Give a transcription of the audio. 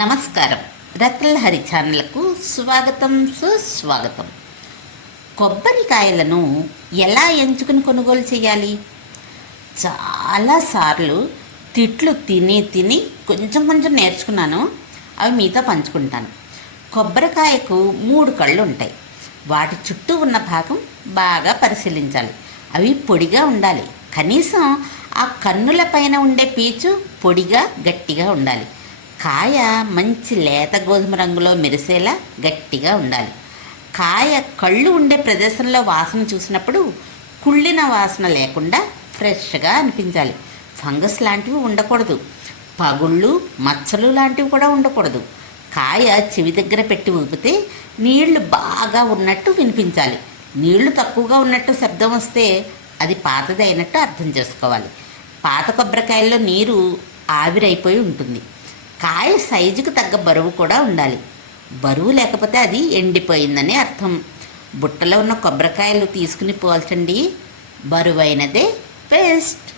నమస్కారం. రత్నల హరి ఛానల్కు స్వాగతం, సుస్వాగతం. కొబ్బరికాయలను ఎలా ఎంచుకుని కొనుగోలు చేయాలి? చాలాసార్లు తిట్లు తిని కొంచెం నేర్చుకున్నాను. అవి మీతో పంచుకుంటాను. కొబ్బరికాయకు 3 కళ్ళు ఉంటాయి. వాటి చుట్టూ ఉన్న భాగం బాగా పరిశీలించాలి. అవి పొడిగా ఉండాలి. కనీసం ఆ కన్నుల పైన ఉండే పీచు పొడిగా గట్టిగా ఉండాలి. కాయ మంచి లేత గోధుమ రంగులో మెరిసేలా గట్టిగా ఉండాలి. కాయ కళ్ళు ఉండే ప్రదేశంలో వాసన చూసినప్పుడు కుళ్ళిన వాసన లేకుండా ఫ్రెష్గా అనిపించాలి. ఫంగస్ లాంటివి ఉండకూడదు. పగుళ్ళు, మచ్చలు లాంటివి కూడా ఉండకూడదు. కాయ చెవి దగ్గర పెట్టి ఊపితే నీళ్లు బాగా ఉన్నట్టు వినిపించాలి. నీళ్లు తక్కువగా ఉన్నట్టు శబ్దం వస్తే అది పాతది అయినట్టు అర్థం చేసుకోవాలి. పాత కొబ్బరికాయల్లో నీరు ఆవిరైపోయి ఉంటుంది. కాయ సైజుకు తగ్గ బరువు కూడా ఉండాలి. బరువు లేకపోతే అది ఎండిపోయిందని అర్థం. బుట్టలో ఉన్న కొబ్బరికాయలు తీసుకుని పోల్చండి. బరువైనదే బెస్ట్.